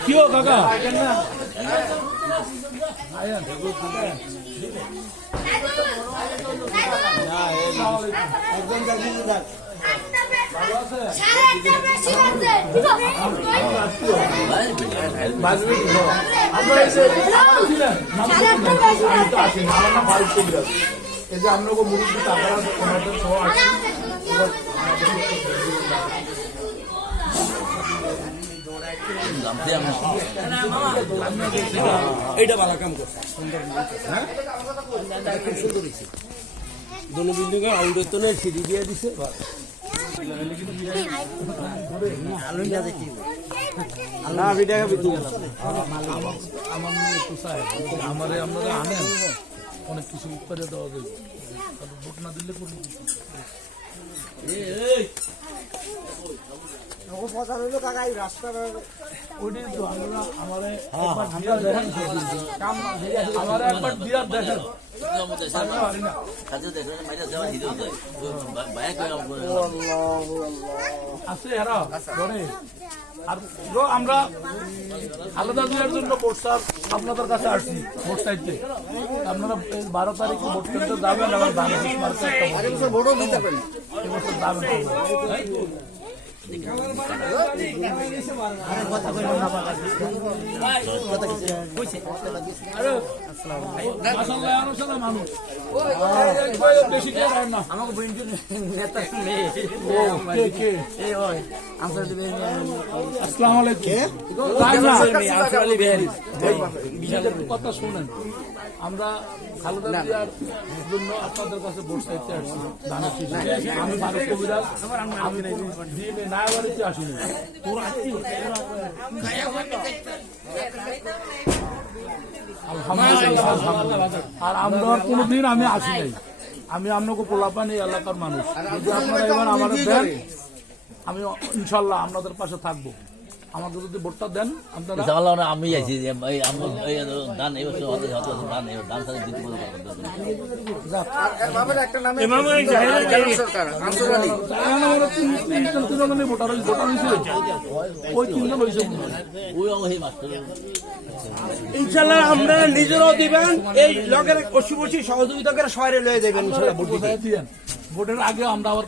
কি ও কাকা এই যে আমরা মুরব্বী টাকা এইটা ভালো কাম করছে খুব সুন্দর হয়েছে দোনো বিল্ডিং এর আউটডোর সিঁড়ি দিয়ে দিছে আমার নিয়ে পোষায় আমারে আপনারা আনেন অনেক কিছু করে দেওয়া যাবে ভোট না দিলে করবো একবার বিরাট দেখেন আছে এরা ধরে আর আমরা আলাদা দেওয়ার জন্য প্রস্তাব আপনাদের কাছে আসছি ভোট চাইতে আপনারা 12 তারিখে ভোট কেন্দ্রে যাবেন আবার বাংলাদেশ মার্কেটে ভোটও দিতে পারেন এবছর যাবেন কথা শুনেন আমরা খালেদা জিয়ার জন্য আপনাদের কাছে ভোট চাইতে আসছি আমি মানব কবিরাজ আমি নায়াবাড়িতে আসিনি আর আমরা কোনোদিন আমি আসি নাই আমি আপনাকে পোলাপানি এলাকার মানুষ যদি আপনারা এবার আমার দেন আমি ইনশাল্লাহ আপনাদের পাশে থাকবো আমাকে যদি ভোটটা দেন আপনারা আমি আছি ধান ধান সাথে দিতে ইনশাল্লাহ আমরা নিজেরাও দিবেন এই লোকের অসুবসী সহযোগিতা করে শহরে লয়ে যাবেন ভোটের আগে আমরা আবার